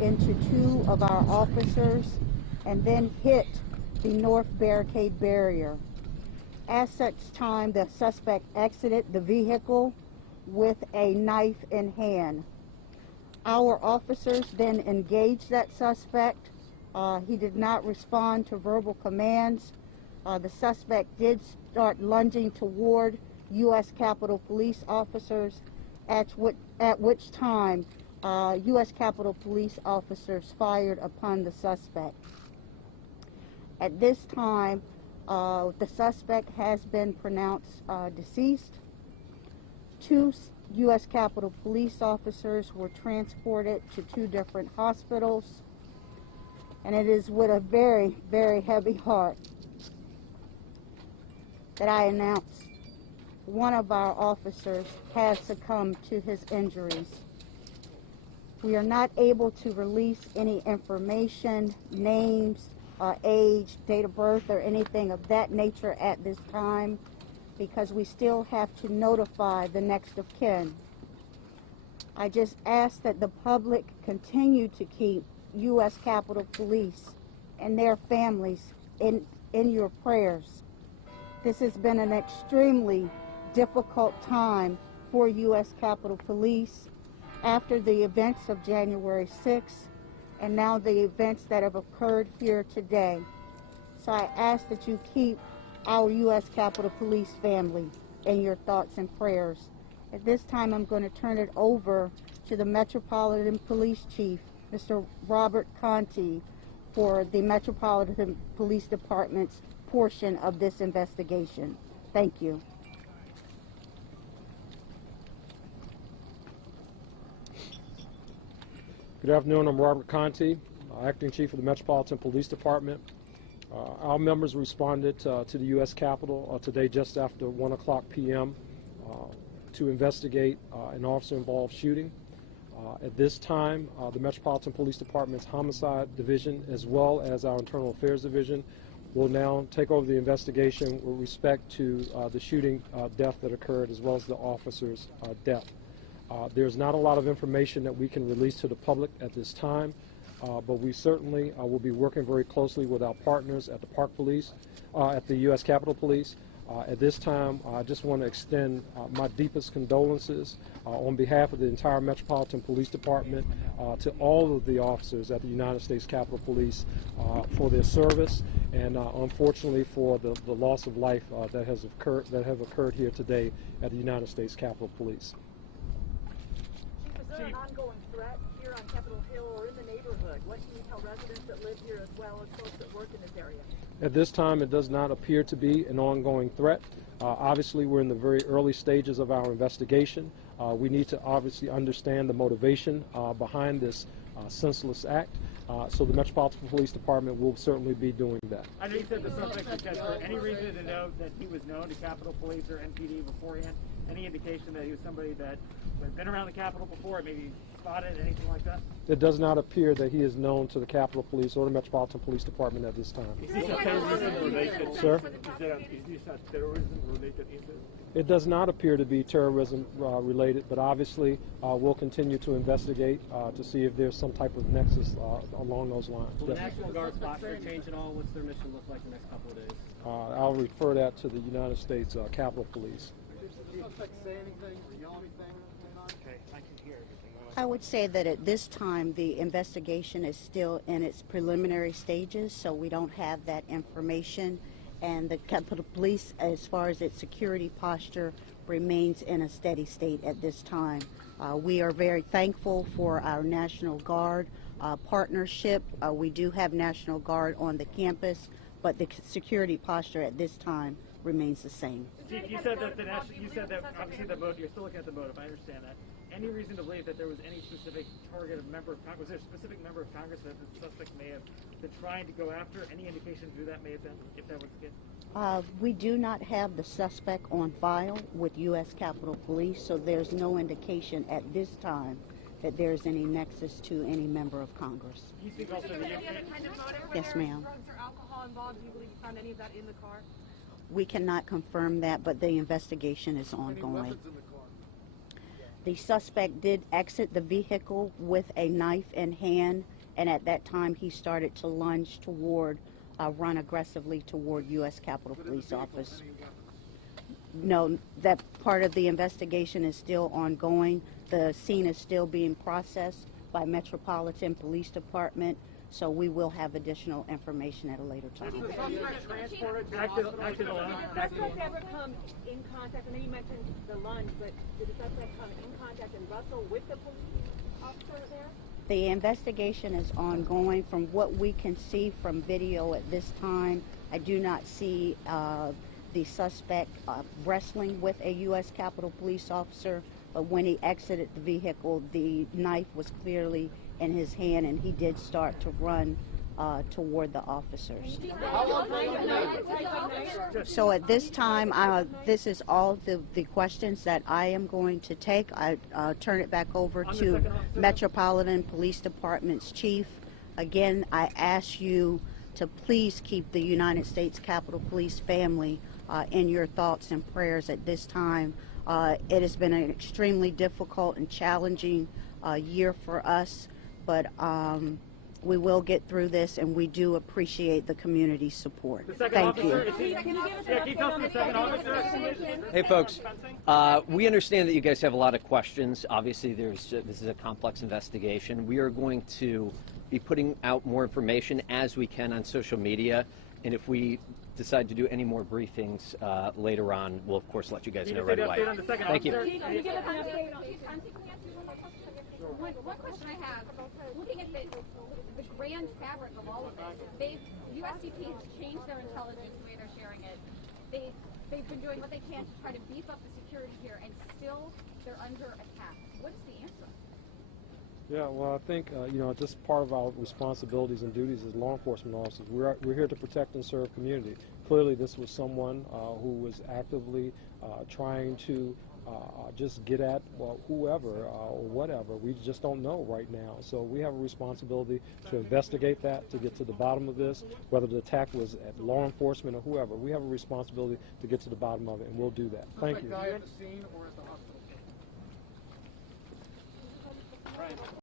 into two of our officers and then hit the north barricade barrier. At such time, the suspect exited the vehicle with a knife in hand. Our officers then engaged that suspect. He did not respond to verbal commands. The suspect did start lunging toward U.S. Capitol Police officers, at which time U.S. Capitol Police officers fired upon the suspect. At this time, the suspect has been pronounced deceased. Two U.S. Capitol Police officers were transported to two different hospitals, and it is with a very, very heavy heart that I announce one of our officers has succumbed to his injuries. We are not able to release any information, names, age, date of birth, or anything of that nature at this time, because we still have to notify the next of kin. I just ask that the public continue to keep U.S. Capitol Police and their families in your prayers. This has been an extremely difficult time for U.S. Capitol Police after the events of January 6th and now the events that have occurred here today. So I ask that you keep our U.S. Capitol Police family in your thoughts and prayers. At this time, I'm going to turn it over to the Metropolitan Police Chief, Mr. Robert Conti, for the Metropolitan Police Department's portion of this investigation. Thank you. Good afternoon. I'm Robert Conti, Acting Chief of the Metropolitan Police Department. Our members responded to the U.S. Capitol today just after 1 o'clock p.m. To investigate an officer-involved shooting. At this time, the Metropolitan Police Department's Homicide Division, as well as our Internal Affairs Division, will now take over the investigation with respect to the shooting death that occurred, as well as the officer's death. There's not a lot of information that we can release to the public at this time, but we certainly will be working very closely with our partners at the Park Police, at the U.S. Capitol Police. At this time, I just want to extend my deepest condolences on behalf of the entire Metropolitan Police Department to all of the officers at the United States Capitol Police for their service and unfortunately for the loss of life that have occurred here today at the United States Capitol Police. Is there an ongoing threat here on Capitol Hill or in the neighborhood? What can you tell residents that live here as well as folks that work in this area? At this time, it does not appear to be an ongoing threat. Obviously, we're in the very early stages of our investigation. We need to obviously understand the motivation behind this senseless act. So the Metropolitan Police Department will certainly be doing that. I know you said the suspect was catch. Any reason to know that he was known to Capitol Police or MPD beforehand? Any indication that he was somebody that had been around the Capitol before, maybe spotted, anything like that? It does not appear that he is known to the Capitol Police or the Metropolitan Police Department at this time. Is this a terrorism-related? Sir? Is this a terrorism-related incident? It does not appear to be terrorism related, but obviously we'll continue to investigate to see if there's some type of nexus along those lines. Will the National Guard's posture change at all? What's their mission look like the next couple of days? I'll refer that to the United States Capitol Police. I would say that at this time the investigation is still in its preliminary stages, so we don't have that information, and the Capitol Police, as far as its security posture, remains in a steady state at this time. We are very thankful for our National Guard partnership. We do have National Guard on the campus, but the security posture at this time remains the same. Chief, you said that obviously the motive, you're still looking at the motive, I understand that. Any reason to believe that there was any specific target of member of Congress? Was there a specific member of Congress that the suspect may have been trying to go after? Any indication of who that may have been, if that was the case? We do not have the suspect on file with U.S. Capitol Police, so there's no indication at this time that there's any nexus to any member of Congress. Is there any other kind of motive? Yes, ma'am. Drugs or alcohol involved? Do you believe you found any of that in the car? We cannot confirm that, but the investigation is ongoing. The suspect did exit the vehicle with a knife in hand, and at that time he started to lunge toward, run aggressively toward U.S. Capitol Police Office. No, that part of the investigation is still ongoing. The scene is still being processed by Metropolitan Police Department, so we will have additional information at a later time. Did the suspect ever come in contact, I know you mentioned the lunge, but did the suspect come in contact and wrestle with the police officer there? The investigation is ongoing. From what we can see from video at this time, I do not see the suspect wrestling with a U.S. Capitol Police officer, but when he exited the vehicle, the knife was clearly in his hand, and he did start to run toward the officers. So at this time, this is all the questions that I am going to take. I turn it back over to Metropolitan Police Department's chief. Again, I ask you to please keep the United States Capitol Police family in your thoughts and prayers at this time. It has been an extremely difficult and challenging year for us, but we will get through this, and we do appreciate the community's support. Thank you. Hey, folks. We understand that you guys have a lot of questions. Obviously, this is a complex investigation. We are going to be putting out more information as we can on social media, and if we decide to do any more briefings later on, we'll of course let you guys know right away. Thank you. One question I have, looking at the grand fabric of all of this, USCP has changed their intelligence the way they're sharing it. They've been doing what they can to try to beef up the security here, and still they're under attack. What is the answer? Yeah, well, I think, just part of our responsibilities and duties as law enforcement officers. We're here to protect and serve community. Clearly, this was someone who was actively trying to just get at whoever or whatever. We just don't know right now. So we have a responsibility to investigate that, to get to the bottom of this, whether the attack was at law enforcement or whoever. We have a responsibility to get to the bottom of it, and we'll do that. Thank you. Guy at the scene or at the hospital? Right.